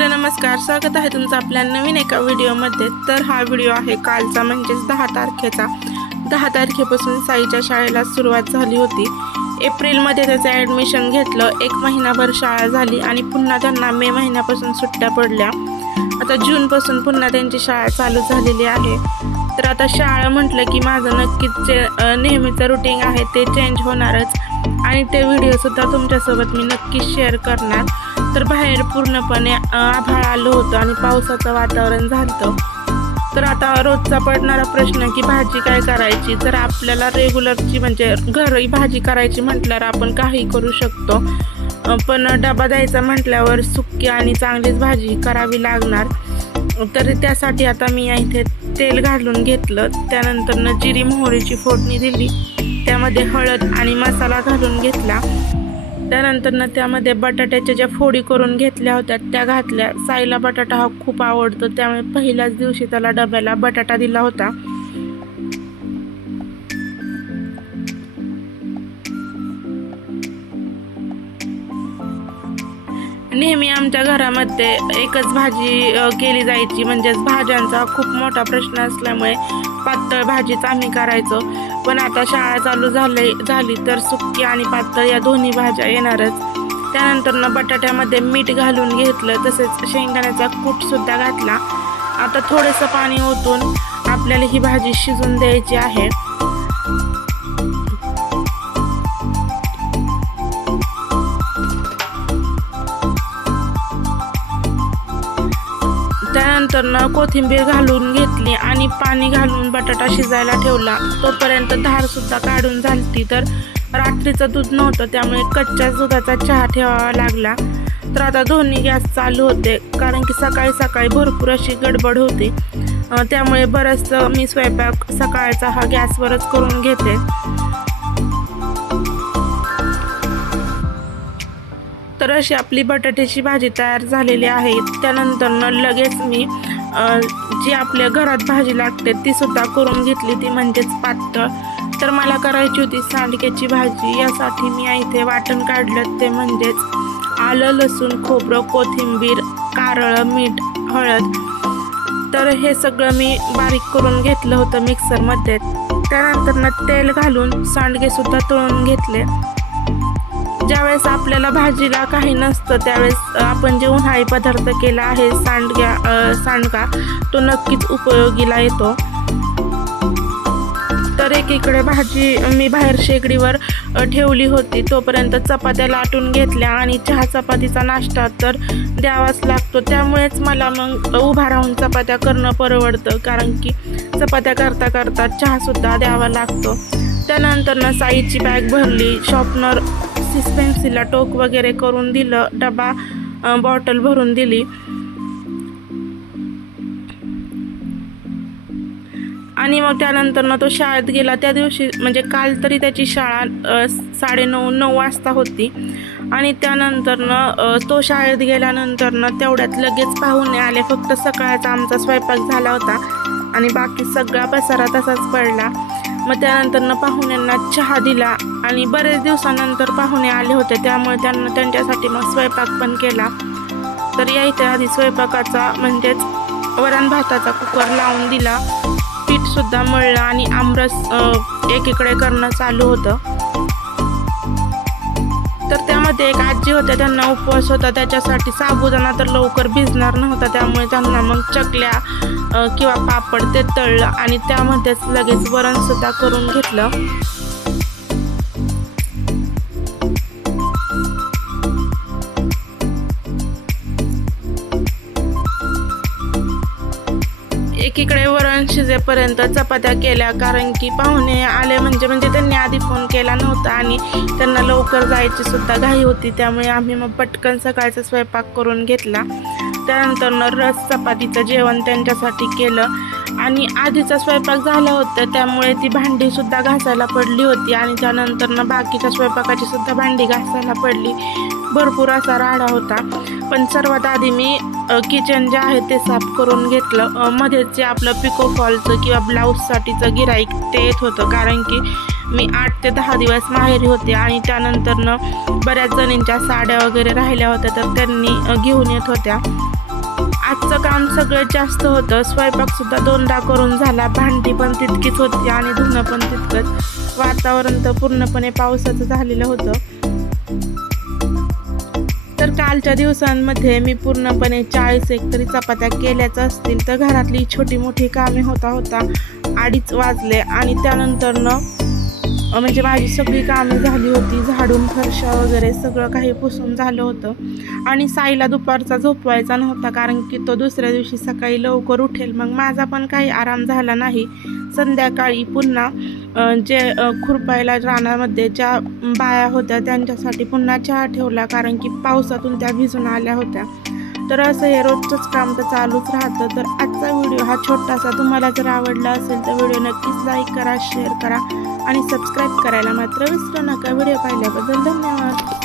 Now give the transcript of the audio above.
Hello नमस्कार, स्वागत आहे तुमचं आपल्या नवीन एका व्हिडिओमध्ये। तर हा व्हिडिओ आहे कालचा, म्हणजेच 10 तारखेचा। 10 तारखेपासून साईच्या शाळेला सुरुवात झाली होती। एप्रिलमध्ये त्याचं ॲडमिशन घेतलं, 1 महिनाभर शाळा झाली आणि पुन्हा त्यांना मे महिन्यापासून सुट्ट्या पडल्या। आता जूनपासून पुन्हा त्यांची शाळा चालू झालेली आहे। तर आता शाळा म्हटलं की माझं नक्कीच नेहमीचं रुटीन आहे ते चेंज होणारच आणि ते व्हिडिओसुद्धा तुमच्यासोबत मी नक्कीच शेअर करणार। तर बाहेर पूर्णपणे आभाळ आलं होतं आणि पावसाचं वातावरण झालं। तर आता रोजचा पडणारा प्रश्न की भाजी काय करायची। जर आपल्याला रेग्युलरची म्हणजे घरी भाजी करायची म्हटल्यावर आपण काही करू शकतो, पण डबा द्यायचा म्हटल्यावर सुकी आणि चांगलीच भाजी करावी लागणार। तर त्यासाठी आता मी इथे तेल घालून घेतलं, त्यानंतर जिरी मोहरीची फोडणी दिली, त्यामध्ये हळद आणि मसाला घालून घेतला। त्यानंतर त्यामध्ये बटाट्याच्या ज्या फोडी करून घेतल्या होत्या त्या घातल्या। साईला बटाटा हा खूप आवडतो, त्यामुळे पहिल्याच दिवशी त्याला डब्याला बटाटा दिला होता। नेहमी आमच्या घरामध्ये एकच भाजी केली जायची, म्हणजेच भाज्यांचा खूप मोठा प्रश्न असल्यामुळे पातळ भाजीच आम्ही करायचो। पण आता शाळा चालू झाली तर सुकी आणि पातळ या दोन्ही भाज्या येणारच। त्यानंतर बटाट्यामध्ये मीठ घालून घेतलं, तसेच शेंगदाण्याचा कूट सुद्धा घातला। आता थोडंसं पाणी ओतून आपल्याला ही भाजी शिजून द्यायची आहे। त्यानंतर कोथिंबीर घालून घेतली आणि पाणी घालून बटाटा शिजायला ठेवला। तोपर्यंत धार सुद्धा काढून झाली। तर रात्रीचं दूध नव्हतं, त्यामुळे कच्च्या दुधाचा चहा ठेवावा लागला। तर आता दोन्ही गॅस चालू होते, कारण की सकाळी सकाळी भरपूर अशी गडबड होती, त्यामुळे बरंच मी स्वयंपाक सकाळचा हा गॅसवरच करून घेते। तर अशी आपली बटाट्याची भाजी तयार झालेली आहे। त्यानंतर लगेच मी जी आपल्या घरात भाजी लागते ती सुद्धा करून घेतली, ती म्हणजेच पातळ। तर मला करायची होती सांडग्याची भाजी। यासाठी मी इथे वाटण काढलं, ते म्हणजेच आलं, लसूण, खोबरं, कोथिंबीर, कारळं, मीठ, हळद। तर हे सगळं मी बारीक करून घेतलं होतं मिक्सरमध्ये। त्यानंतर तेल घालून सांडगे सुद्धा तळून घेतले। ज्यावेळेस आपल्याला भाजीला काही नसतं त्यावेळेस आपण जे उन्हाळी पदार्थ केला आहे सांडगा, तो नक्कीच उपयोगीला येतो। तर एकीकडे भाजी मी बाहेर शेगडीवर ठेवली होती, तोपर्यंत चपात्या लाटून घेतल्या आणि चहा चपातीचा नाश्ता तर द्यावाच लागतो, त्यामुळेच मला मग उभा राहून चपात्या करणं परवडतं, कारण की चपात्या करता करता चहासुद्धा द्यावा लागतो। त्यानंतर साईची बॅग भरली, शॉर्पनर, पेन्सिलला टोक वगैरे करून दिलं, डबा बॉटल भरून दिली आणि मग त्यानंतर तो शाळेत गेला। त्या दिवशी म्हणजे काल तरी त्याची शाळा 9:30 वाजता होती आणि त्यानंतर तो शाळेत गेल्यानंतर तेवढ्यात लगेच पाहुणे आले। फक्त सकाळचा आमचा स्वयंपाक झाला होता आणि बाकी सगळा पसारा तसाच पडला। मग त्यानंतर पाहुण्यांना चहा दिला आणि बरेच दिवसानंतर पाहुणे आले होते, त्यामुळे त्यांच्यासाठी मग स्वयंपाक पण केला। तर या इथे आधी स्वयंपाकाचा म्हणजेच वरण भाताचा कुकर लावून दिला, पीठ सुद्धा मळलं आणि आमरस एकीकडे करणं चालू होतं। तर त्यामध्ये एक आजी होत्या, त्यांना उपवास होता, त्याच्यासाठी साबुदाणा तर लवकर भिजणार नव्हता, त्यामुळे त्यांना मग चकल्या किंवा पापड ते तळलं आणि त्यामध्येच लगेच वरण सुद्धा करून घेतलं। एकीकडे वरण शिजेपर्यंत चपात्या केल्या, कारण की पाहुणे आले म्हणजे त्यांनी आधी फोन केला नव्हता आणि त्यांना लवकर जायची सुद्धा घाई होती, त्यामुळे आम्ही मग पटकन सकाळचा स्वयंपाक करून घेतला। त्यानंतर रस चपातीचं जेवण त्यांच्यासाठी केलं आणि आधीचा स्वयंपाक झाला होता, त्यामुळे ती भांडी सुद्धा घासायला पडली होती आणि त्यानंतर बाकीच्या स्वयंपाकाची सुद्धा भांडी घासायला पडली। भरपूर असा राडा होता, पण सर्वात आधी मी किचन जे आहे ते साफ करून घेतलं। मध्येच जे आपलं पिको फॉलचं किंवा ब्लाऊजसाठीचं गिऱ्हाईक ते येत होतं, कारण की मी 8 ते 10 दिवस माहेरी होते आणि त्यानंतर बऱ्याच जणींच्या साड्या वगैरे राहिल्या होत्या, तर त्यांनी घेऊन येत होत्या। आजचं काम सगळ्यात जास्त होतं. स्वयंपाकसुद्धा 2दा करून झाला, भांडी पण तितकीच होती आणि धुणं पण तितकंच. वातावरण तर पूर्णपणे पावसाचं झालेलं होतं. तर कालच्या दिवसांमध्ये मी पूर्णपणे 40 तरी चपात्या केल्याच असतील. तर घरातली छोटी मोठी कामे होता 2:30 वाजले आणि त्यानंतरनं म्हणजे माझी सगळी कामे झाली होती. झाडून फरशा वगैरे सगळं काही पुसून झालं होतं. आणि साईला दुपारचा झोपवायचा नव्हता, कारण की तो दुसऱ्या दिवशी सकाळी लवकर उठेल. मग माझा पण काही आराम झाला नाही. संध्याकाळी पुन्हा जे खुरपायला रानामध्ये ज्या बाया होत्या त्यांच्यासाठी पुन्हा चहा ठेवला, कारण की पावसातून त्या भिजून आल्या होत्या. तर असं हे रोजचंच काम तर चालूच राहतं. तर आजचा व्हिडिओ हा छोटासा तुम्हाला जर आवडला असेल तर व्हिडिओ नक्कीच लाईक करा, शेअर करा आणि सबस्क्राईब करायला मात्र विसरू नका. व्हिडिओ पाहिल्याबद्दल धन्यवाद.